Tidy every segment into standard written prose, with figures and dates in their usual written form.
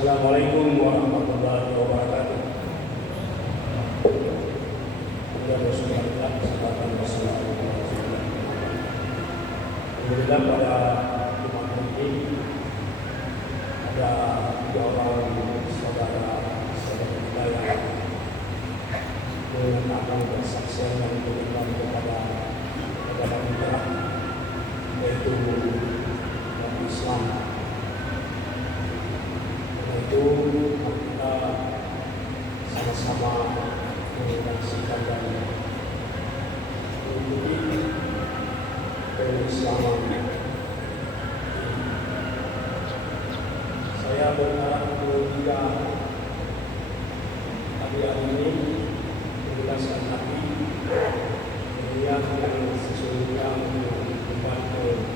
Assalamualaikum warahmatullahi wabarakatuh. Kesempatan Alhamdulillah pada Jumat ini ada 2 orang saudara kita yang menyatakan bersaksi dan beriman kepada agama kita, yaitu Islam. Itu kita sama-sama menyaksikan dan mengikuti keislaman. Saya berharap ketika hari ini menjelaskan hati melihat yang sesungguhnya membantu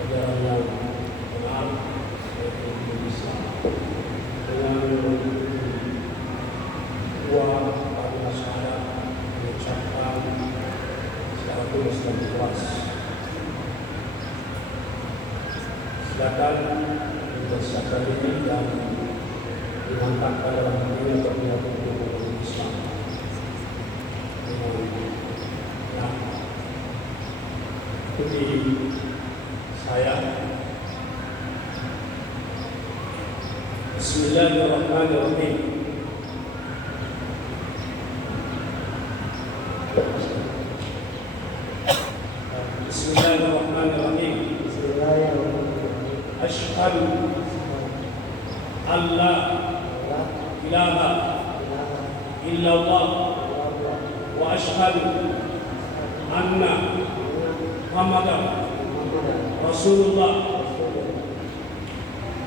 ajaran yang benar, yaitu Islam, dengan dua kalimat syahadat mengucapkan secara tulus dan ikhlas. Silakan mempersiapkan diri dan dimantapkan dalam hatinya untuk menyambut Islam. Nah, ikuti saya. Bismillahirrahmanirrahim. Bismillahirrahmanirrahim. Asyhadu an la ilaha illallah wa asyhadu anna Muhammadan Rasulullah.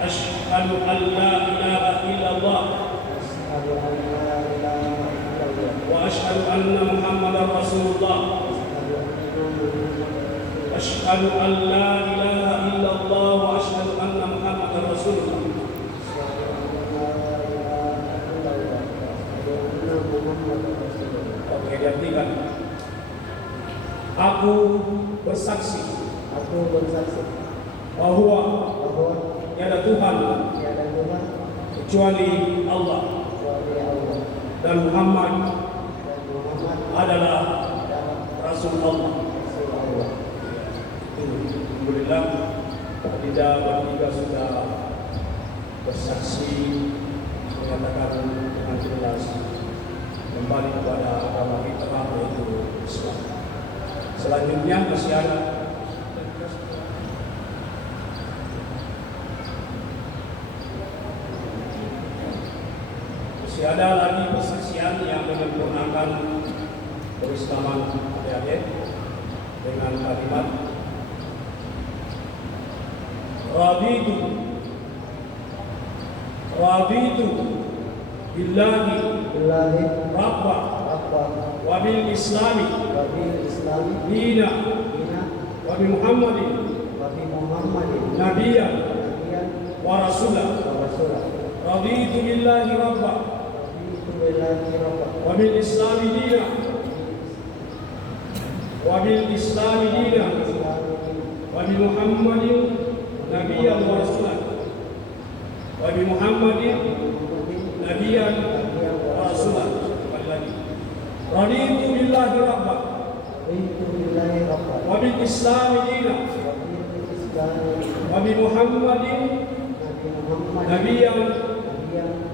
Asyhadu an la ilaha illallah wa asyhadu anna Muhammadan Rasulullah. Asyhadu an la ilaha illallah wa asyhadu anna Muhammadan Rasulullah. Oke, diartikan. Aku bersaksi bahwa tiada Tuhan kecuali Allah dan Muhammad adalah Rasul Allah. Alhamdulillah, kita bertiga sudah bersaksi menyatakan dengan jelas kembali kepada agama kita, yaitu Islam. Selanjutnya masih ada lagi persaksian yang menyempurnakan keislaman adik-adik dengan kalimat Raditu billahi rabba wa bil islami dina wa bi Muhammadin nabiyyan wa rasulah. Raditu billahi rabba wa bil islami dina wa bi Muhammadin nabiyyan wa rasulah. Wa bi Muhammadin nabiyyan wa rasulah. Raditu billahi rabba wa bil islami dina wa bi Muhammadin nabiyyan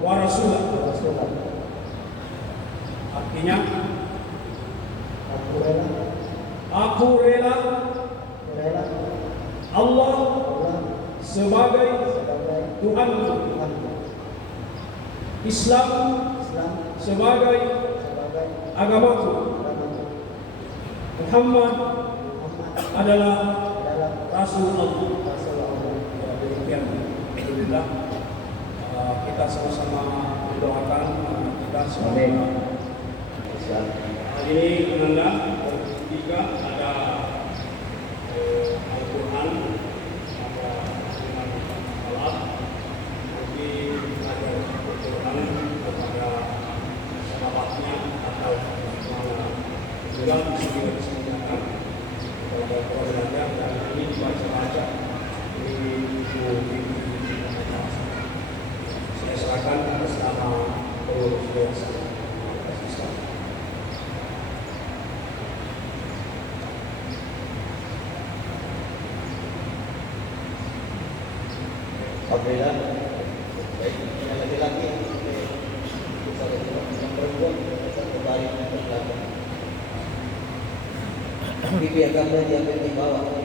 wa rasulah. Artinya, aku rela Allah sebagai Tuhan, Islam sebagai agamaku, Muhammad adalah Rasul Allah. Demikian. Alhamdulillah, kita sama-sama mendoakan kita semoga hari ini menanda ketika ada Al-Quran, ada salat, nanti ada Al-Quran kepada sahabatnya atau juga disediakan kepada belajar, dan ini dibaca-baca di buku serahkan atas nama pengurus yayasan. Alhamdulillah, baik yang laki-laki, yang perempuan, kembali ke belakang. Bibi akan diambil di bawah.